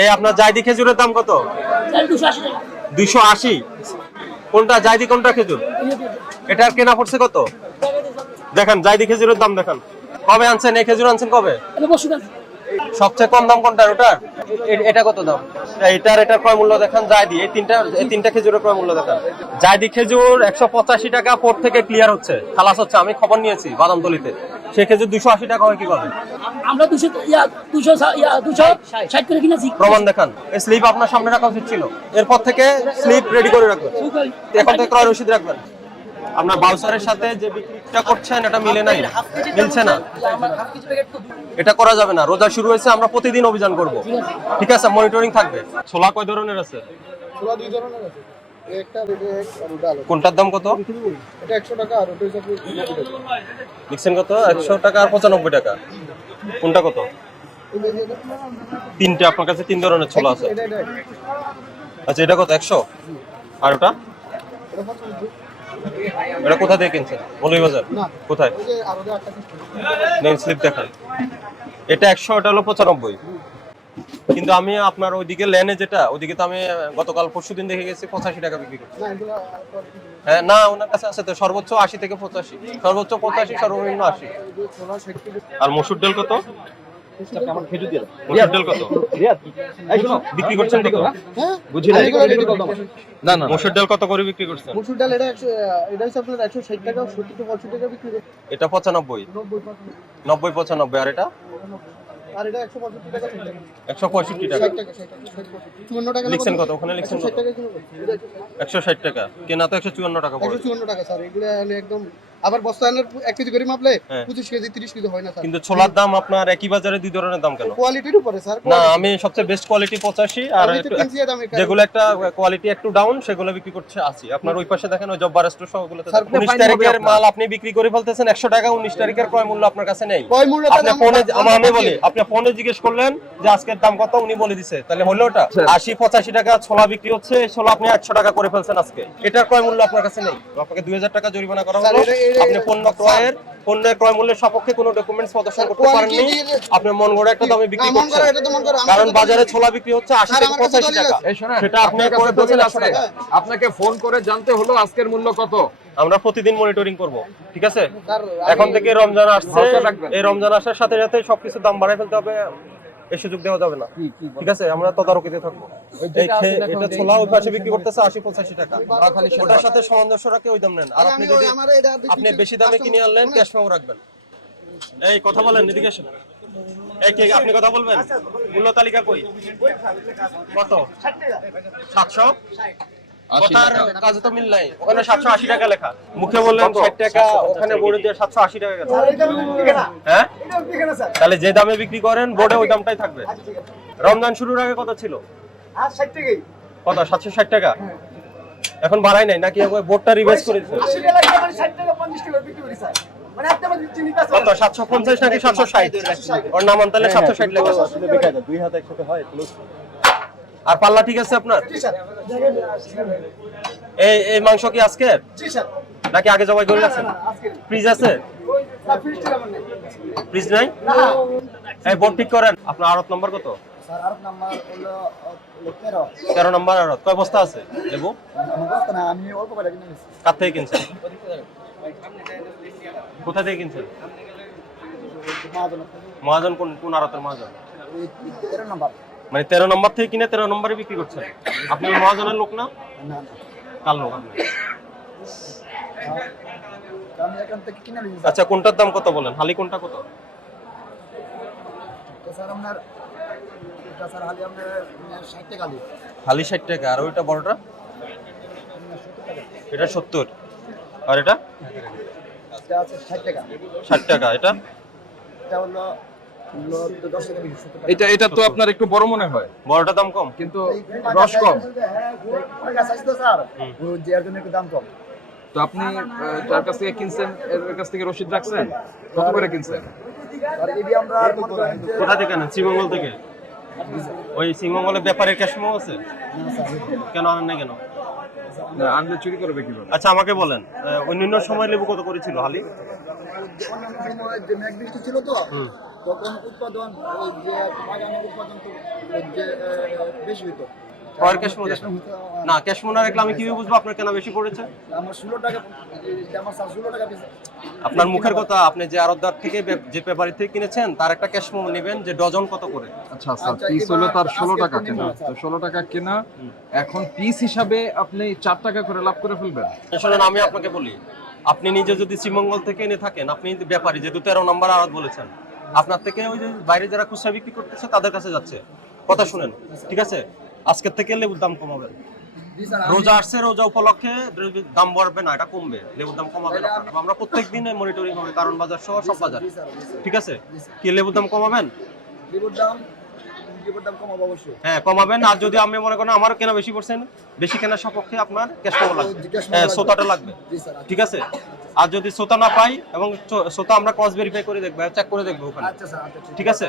এই আপনার জায়দি খেজুরের দাম কত? 280। কোনটা জায়দি, কোনটা খেজুর? এটার কেনা পড়ছে কত? দেখেন জায়দি খেজুরের দাম দেখেন। কবে আনছেন এই খেজুর? আনছেন কবে? সবচেয়ে কম দাম কোনটার? ওটার? এটা কত দাম? এটার ক্রয় মূল্য দেখেন জায়দি। এই তিনটা খেজুরের ক্রয় মূল্য দেখেন। জায়দি খেজুর 185 টাকা পোর্ট থেকে ক্লিয়ার হচ্ছে, খালাস হচ্ছে। আমি খবর নিয়েছি বাদামতলিতে। সেই খেজুর 280 টাকা হয় কিভাবে? আমরা 260 করে কিনেছি। প্রমাণ দেখান। এই স্লিপ আপনার সামনে রাখা উচিত ছিল। এরপর থেকে স্লিপ রেডি করে রাখবেন। এখন থেকে ক্রয় রসিদ রাখবেন। আপনার বাউসারের সাথে যে বিক্রিটা করছেন এটা মিলে নাই, মিলছে না। এটা করা যাবে না। রোজা শুরু হয়েছে, আমরা প্রতিদিন অভিযান করব। ঠিক আছে, মনিটরিং থাকবে। ছোলা কয় ধরনের আছে? ছোলা দুই ধরনের আছে, একটা রেডি এক আর ওটা আলাদা। কোনটার দাম কত? এটা 100 টাকা আর ওটা হচ্ছে 90 টাকা। লিখছেন কত? 100 টাকা আর 95 টাকা। কোনটা কত? তিনটে আপনার কাছে তিন ধরনের ছোলা আছে। এটা আচ্ছা, এটা কত? 100। আর ওটা? এটা কোথা থেকে কিনছেন? মৌলভীবাজার? না। কোথায়? ওই যে আর ওটা একটা পিস। নেম স্লিপ দেখান। এটা 100, এটা হলো 95। কিন্তু আমি আপনার ওইদিকে লেনে যেটা, ওইদিকে তো আমি গতকাল পরশুদিন দেখে গেছি 85 টাকা বিক্রি করছে। না এগুলা হ্যাঁ, না ওনার কাছে আছে তো সর্বোচ্চ 80 থেকে 85, সর্বোচ্চ 85, সর্বনিম্ন 80। ছোলা 60 টাকা। আর মসুর ডাল কত? আমার খেজুর দিয়ে মসুর ডাল কত বিক্রি করছেন? কত হ্যাঁ বুঝি না। এগুলো রেডি করলাম। না না, মসুর ডাল কত করে বিক্রি করছেন? মসুর ডাল এটা 100, এটা হচ্ছে আপনার 160 টাকা, 70 থেকে 80 টাকা বিক্রি করছে। এটা 95, 90, 95। আর এটা আর এটা 165 টাকা, 60 টাকা। 165 টাকা। 60 টাকা, 60 টাকা, 54 টাকা। লিখছেন কত? ওখানে লিখছেন কত? 60 টাকা কিলো। 160 টাকা। কেনা তো 154 টাকা পড়ে। 154 টাকা স্যার। এগুলো হলে একদম আবার বস্তা আনার 1 কেজি করে মাপলে হ্যাঁ। 25 কেজি 30 কেজি হয় না স্যার। কিন্তু ছোলার দাম আপনার একই বাজারে দুই ধরনের দাম কেন? কোয়ালিটির উপরে স্যার। না, আমি সবচেয়ে বেস্ট কোয়ালিটি 85, আর আমি তো একটু কিনছি দামে যেগুলো একটা কোয়ালিটি একটু ডাউন সেগুলো বিক্রি করছে 80। আপনার ওই পাশে দেখেন ওই জব্বার স্টোর সবগুলোতে স্যার, 19 তারিখের মাল আপনি বিক্রি করে ফেলতেছেন 100 টাকা। 19 তারিখের ক্রয় মূল্য আপনার কাছে নেই। কয় মূল্য আপনি ফোনে আমি বলি, আপনি ফোনে জিজ্ঞেস করলেন যে আজকের দাম কত, উনি বলে দিছে, তাহলে হলো ওটা 80 85 টাকা ছোলা বিক্রি হচ্ছে। এই ছোলা আপনি 100 টাকা করে ফেলছেন আজকে। এটার ক্রয় মূল্য আপনার কাছে নেই। আপনাকে 2000 টাকা জরিমানা করা হলো। আপনি পণ্যের ক্রয় মূল্যের সপক্ষে কোনো ডকুমেন্টস প্রদর্শন করতে পারেননি। আপনি মন গড়া একটা দামে বিক্রি করছেন, কারণ বাজারে ছোলা বিক্রি হচ্ছে 80 থেকে 85 টাকা। সেটা আপনি করে ফেলছেন 100 টাকা। আপনাকে ফোন করে জানতে হলো আজকের মূল্য কত। আমরা প্রতিদিন মনিটরিং করব। ঠিক আছে, এখন থেকে রমজান আসছে, এই রমজান আসার সাথে সাথে সবকিছু দাম বাড়ায় ফেলতে হবে, এই সুযোগ দেওয়া যাবে না। ঠিক আছে, আমরা তদারকিতে থাকবো। এটা ছোলা ওই পাশে বিক্রি করতেছে 80 85 টাকা। ওটার সাথে সামঞ্জস্য রাখে ওই দাম নেন। আর আপনি যদি আপনি বেশি দামে কিনে আনলেন, ক্যাশ মেমো রাখবেন। এই কথা বলেন, এদিকে আসেন। এই কে আপনি কথা বলবেন? মূল্য তালিকা কই? কত? 700। কথার কাজে তো মিল নাই। ওখানে 780 টাকা লেখা, মুখে বললেন 60 টাকা, ওখানে বোর্ডে দিয়ে 780 টাকা গেছে। হ্যাঁ, তাহলে যে দামে বিক্রি করেন বোর্ডে ওই দামটাই থাকবে। রমজান শুরুর আগে কত ছিল? 60 টাকাই। কত? 760 টাকা। এখন বাড়াই নাই নাকি? বোর্ডটা রিভাইজ করেছে। 80 টাকা লাগবে মানে 60 টাকা 50 টাকা বিক্রি করি স্যার। মানে আপনি আমাদের চিনিটা কত? 750 নাকি 760? ওর নাম আনতালে 760 লেখা। আসলে বেকার না, দুই হাত একসাথে হয় ক্লোজ। আর পাল্লা ঠিক আছে আপনার? জি স্যার। এই মাংস কি আজকে জি স্যার। নাকি আগে জবাই করে রাখছেন? আজকে ফ্রিজ আছে? স্যার ফ্রিজটা আমার নেই। ফ্রিজ নাই? না এই বোর্ড ঠিক করেন। আপনার আড়ত নাম্বার কত? স্যার আর নাম্বার হলো 13। 13 নাম্বার আড়ত। কয় বস্তা আছে লেবু? আমি বলতে না, আমি অল্প করে কিনে নিয়েছি। কার থেকে কিনছেন? কোথা থেকে কিনছেন? মহাজন কোন আড়তের মহাজন? 13 নাম্বার। মানে 13 নম্বর থেকে কিনে 13 নম্বরে বিক্রি করছেন। আপনি মহাজনের লোক না? না কার লোক আপনি? আমি এখান থেকে কিনে নিয়েছি। আচ্ছা, কোনটার দাম কত বলেন? হালি কোনটা কত? তো স্যার আপনার এটা স্যার হালি আপনার 60 টাকা হালি। হালি 60 টাকা। আর ওইটা বড়টা? এটা 70। আর এটা? এটা আছে 60 টাকা। 60 টাকা। এটা হলো 10 টাকা বেশি 70 টাকা। এটা তো আপনার একটু বড় মনে হয়, বড়টা দাম কম। কিন্তু রস কম। টাকা চাইছে তো স্যার, ও যার জন্য একটু দাম কম। তো আপনি যার কাছ থেকে কিনছেন এর কাছ থেকে রসিদ রাখছেন? কত করে কিনছেন? আর এই আমরা মনে করেন যে কোথা থেকে আনেন? শ্রীমঙ্গল থেকে? ওই শ্রীমঙ্গলের ব্যাপারের ক্যাশমো আছে? কেন আনেন না কেন? না, আনলে চুরি করবে কিভাবে? আচ্ছা, আমাকে বলেন, অন্যান্য সময় লেবু কত করেছিল হালি? যে ম্যাগ বৃষ্টি ছিল তো, তখন উৎপাদন ওই যে বাগানের উৎপাদন তো ওই যে বেশি হইতো। পরের ক্যাশ মো দেখেন না, ক্যাশ মো না রাখলে আমি কিভাবে বুঝবো আপনার কেনা বেশি পড়েছে? আমার 16 টাকা, আমার 16 টাকা বেশি। আপনার মুখের কথা, আপনি যে আড়তদার থেকে যে ব্যাপারী থেকে কিনেছেন তার একটা ক্যাশ মো নেবেন যে ডজন কত করে। আচ্ছা স্যার, পিস হলো তার 16 টাকা কেনা, তো 16 টাকা কেনা, এখন পিস হিসাবে আপনি 4 টাকা করে লাভ করে ফেলবেন। শুনুন আমি আপনাকে বলি, আপনি নিজে যদি শ্রীমঙ্গল থেকে এনে থাকেন, আপনি ব্যাপারী যেহেতু 13 নম্বর আড়ত বলেছেন, আপনার থেকে ওই যে বাইরে যারা খুচরা বিক্রি করতেছে তাদের কাছে যাচ্ছে। কথা শুনেন, ঠিক আছে? আজকের থেকে লেবুর দাম কমাবেন। জি স্যার, রোজা আসছে, রোজা উপলক্ষে দাম বাড়বে না, এটা কমবে, লেবুর দাম কমাবেন আপনারা। আমরা প্রত্যেক দিনে মনিটরিং হবে, কারণ বাজার সহ সব বাজার, জি স্যার, জি স্যার। ঠিক আছে? কি লেবুর দাম কমাবেন? লেবুর দাম কমাবো অবশ্যই। হ্যাঁ কমাবেন। আর যদি আমি মনে করেন আমার কেনা বেশি পড়ছেন, বেশি কেনার সপক্ষে আপনার ক্যাশ পাওয়া লাগবে, হ্যাঁ সোতাটা লাগবে, জি স্যার। ঠিক আছে? আর যদি সোতা না পাই, এবং সোতা আমরা ক্রস ভেরিফাই করে দেখবো, চেক করে দেখবো ওখানে, আচ্ছা স্যার, আচ্ছা ঠিক আছে?